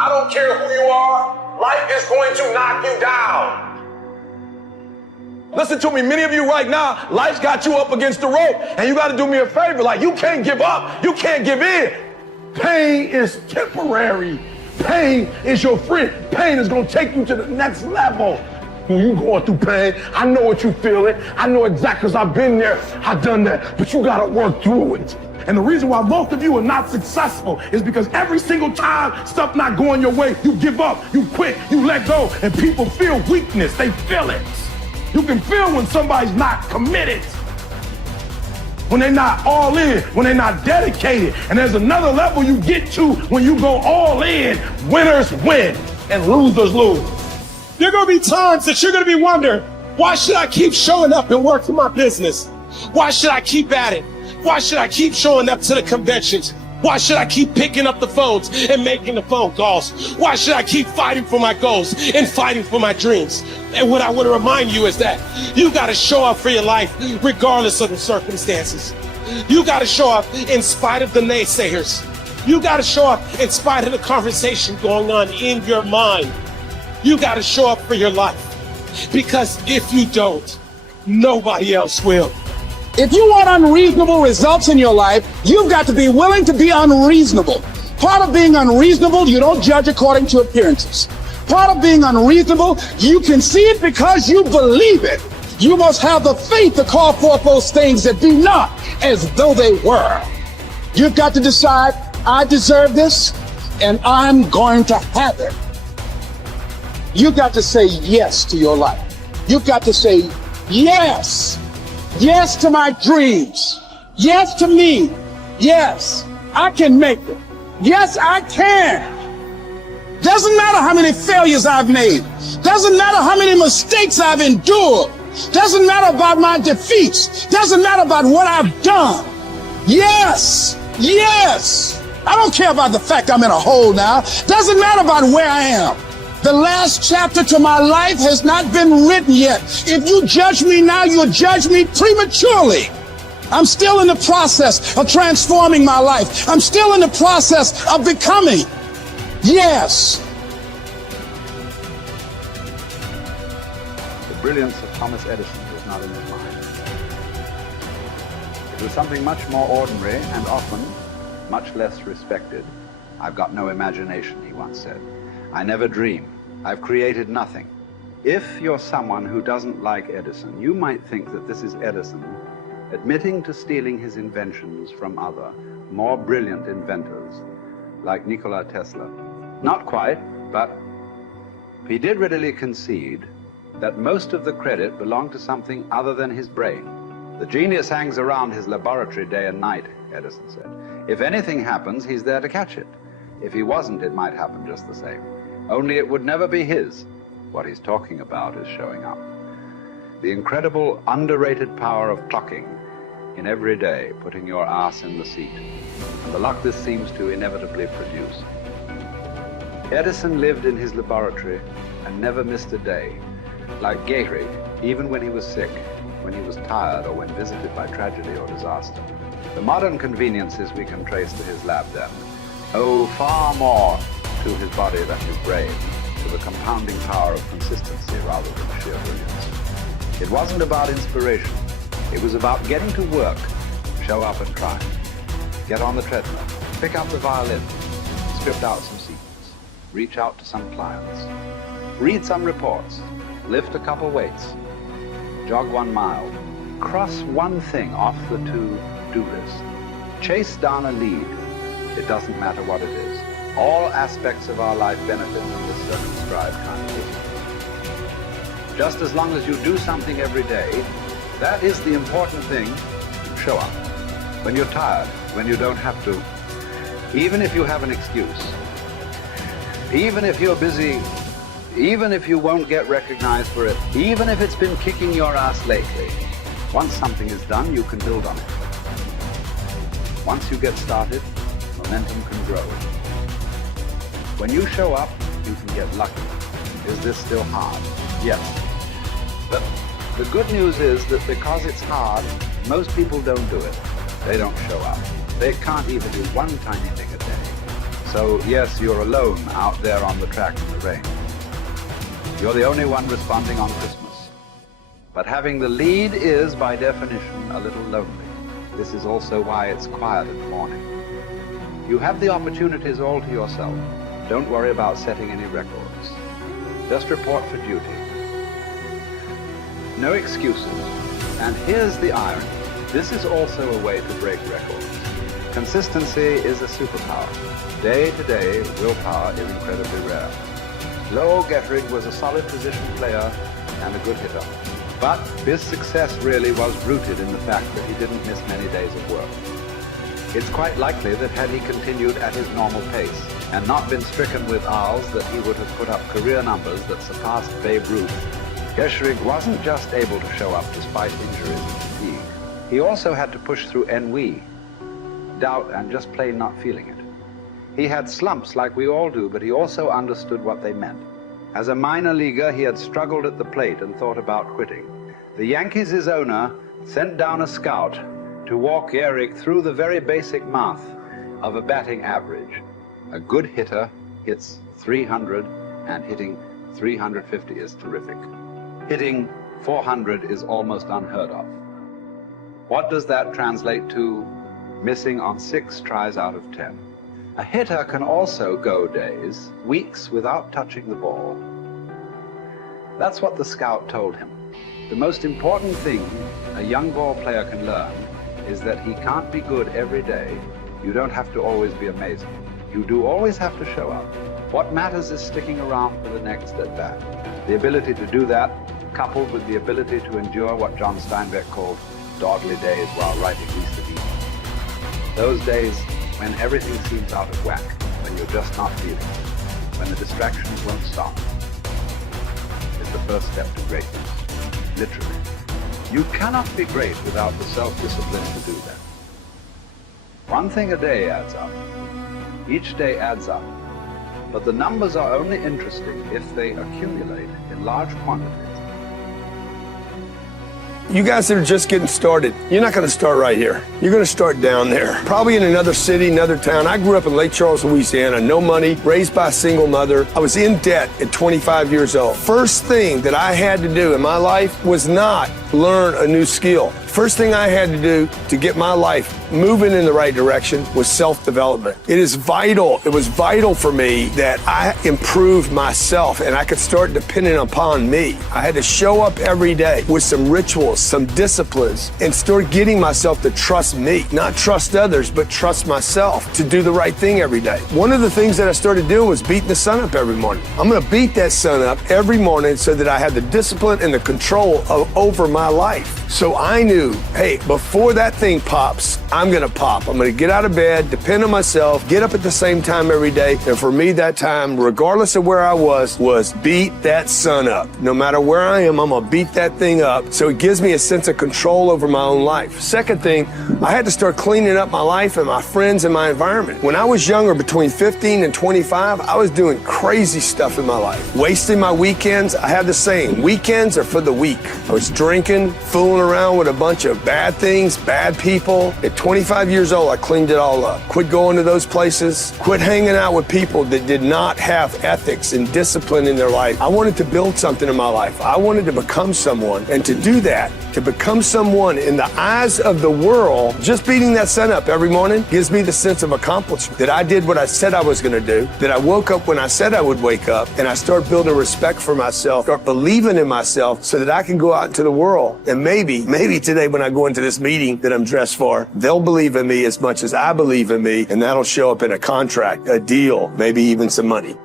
I don't care who you are. Life is going to knock you down. Listen to me, many of you right now, life's got you up against the rope, and you got to do me a favor. Like, you can't give up. You can't give in. Pain is temporary. Pain is your friend. Pain is going to take you to the next level. When you going through pain, I know what you feeling. I know exactly, because I've been there. I've done that. But you got to work through it. And the reason why most of you are not successful is because every single time stuff not going your way, you give up, you quit, you let go, and people feel weakness. They feel it. You can feel when somebody's not committed, when they're not all in, when they're not dedicated. And there's another level you get to when you go all in. Winners win and losers lose. There are going to be times that you're going to be wondering, why should I keep showing up and working my business? Why should I keep at it? Why should I keep showing up to the conventions? Why should I keep picking up the phones and making the phone calls? Why should I keep fighting for my goals and fighting for my dreams? And what I want to remind you is that you got to show up for your life regardless of the circumstances. You got to show up in spite of the naysayers. You got to show up in spite of the conversation going on in your mind. You got to show up for your life, because if you don't, nobody else will. If you want unreasonable results in your life, you've got to be willing to be unreasonable. Part of being unreasonable, you don't judge according to appearances. Part of being unreasonable, you can see it because you believe it. You must have the faith to call forth those things that be not as though they were. You've got to decide, I deserve this, and I'm going to have it. You've got to say yes to your life. You've got to say yes. Yes to my dreams. Yes to me. Yes, I can make it. Yes, I can. Doesn't matter how many failures I've made. Doesn't matter how many mistakes I've endured. Doesn't matter about my defeats. Doesn't matter about what I've done. Yes, yes. I don't care about the fact I'm in a hole now. Doesn't matter about where I am. The last chapter to my life has not been written yet. If you judge me now, you'll judge me prematurely. I'm still in the process of transforming my life. I'm still in the process of becoming. Yes. The brilliance of Thomas Edison was not in his mind. It was something much more ordinary and often much less respected. I've got no imagination, he once said. I never dream. I've created nothing. If you're someone who doesn't like Edison, you might think that this is Edison admitting to stealing his inventions from other, more brilliant inventors, like Nikola Tesla. Not quite, but he did readily concede that most of the credit belonged to something other than his brain. The genius hangs around his laboratory day and night, Edison said. If anything happens, he's there to catch it. If he wasn't, it might happen just the same. Only it would never be his. What he's talking about is showing up. The incredible, underrated power of clocking in every day, putting your ass in the seat, and the luck this seems to inevitably produce. Edison lived in his laboratory and never missed a day. Like Gehrig, even when he was sick, when he was tired, or when visited by tragedy or disaster. The modern conveniences we can trace to his lab then owe far more to his body than his brain, to the compounding power of consistency rather than sheer brilliance. It wasn't about inspiration. It was about getting to work, show up and try. Get on the treadmill, pick up the violin, script out some sequence, reach out to some clients, read some reports, lift a couple weights, jog 1 mile, cross one thing off the to-do list, chase down a lead. It doesn't matter what it is. All aspects of our life benefit from this circumscribed kind of living. Just as long as you do something every day, that is the important thing. Show up. When you're tired, when you don't have to, even if you have an excuse, even if you're busy, even if you won't get recognized for it, even if it's been kicking your ass lately, once something is done, you can build on it. Once you get started, momentum can grow. When you show up, you can get lucky. Is this still hard? Yes. But the good news is that because it's hard, most people don't do it. They don't show up. They can't even do one tiny thing a day. So yes, you're alone out there on the track in the rain. You're the only one responding on Christmas. But having the lead is, by definition, a little lonely. This is also why it's quiet in the morning. You have the opportunities all to yourself. Don't worry about setting any records. Just report for duty. No excuses. And here's the irony. This is also a way to break records. Consistency is a superpower. Day to day, willpower is incredibly rare. Lowell Gettrig was a solid position player and a good hitter. But his success really was rooted in the fact that he didn't miss many days of work. It's quite likely that had he continued at his normal pace and not been stricken with Arles, that he would have put up career numbers that surpassed Babe Ruth. Gettrig wasn't just able to show up despite injuries and fatigue. He also had to push through ennui, doubt, and just plain not feeling it. He had slumps like we all do, but he also understood what they meant. As a minor leaguer, he had struggled at the plate and thought about quitting. The Yankees' owner sent down a scout to walk Gehrig through the very basic math of a batting average. A good hitter hits 300, and hitting 350 is terrific. Hitting 400 is almost unheard of. What does that translate to? Missing on 6 tries out of 10. A hitter can also go days, weeks without touching the ball. That's what the scout told him. The most important thing a young ball player can learn is that he can't be good every day. You don't have to always be amazing. You do always have to show up. What matters is sticking around for the next at-bat. The ability to do that, coupled with the ability to endure what John Steinbeck called dogly days while writing East of Eden. Those days when everything seems out of whack, when you're just not feeling it, when the distractions won't stop, is the first step to greatness, literally. You cannot be great without the self-discipline to do that. One thing a day adds up. Each day adds up. But the numbers are only interesting if they accumulate in large quantities. You guys that are just getting started, you're not going to start right here. You're going to start down there, probably in another city, another town. I grew up in Lake Charles, Louisiana, no money, raised by a single mother. I was in debt at 25 years old. First thing that I had to do in my life was not learn a new skill. First thing I had to do to get my life moving in the right direction was self-development. It is vital. It was vital for me that I improved myself and I could start depending upon me. I had to show up every day with some rituals, some disciplines, and start getting myself to trust me, not trust others, but trust myself to do the right thing every day. One of the things that I started doing was beating the sun up every morning. I'm going to beat that sun up every morning so that I have the discipline and the control over my life. So I knew, hey, before that thing pops, I'm going to pop. I'm going to get out of bed, depend on myself, get up at the same time every day. And for me, that time, regardless of where I was beat that sun up. No matter where I am, I'm going to beat that thing up. So it gives me a sense of control over my own life. Second thing, I had to start cleaning up my life and my friends and my environment. When I was younger, between 15 and 25, I was doing crazy stuff in my life. Wasting my weekends. I have the saying, weekends are for the weak. I was drinking, fooling around with a bunch of bad things, bad people. At 25 years old, I cleaned it all up. Quit going to those places. Quit hanging out with people that did not have ethics and discipline in their life. I wanted to build something in my life. I wanted to become someone. And to do that, to become someone in the eyes of the world, just beating that sun up every morning gives me the sense of accomplishment that I did what I said I was going to do, that I woke up when I said I would wake up, and I start building respect for myself, start believing in myself so that I can go out into the world. And maybe today when I go into this meeting that I'm dressed for, they'll believe in me as much as I believe in me, and that'll show up in a contract, a deal, maybe even some money.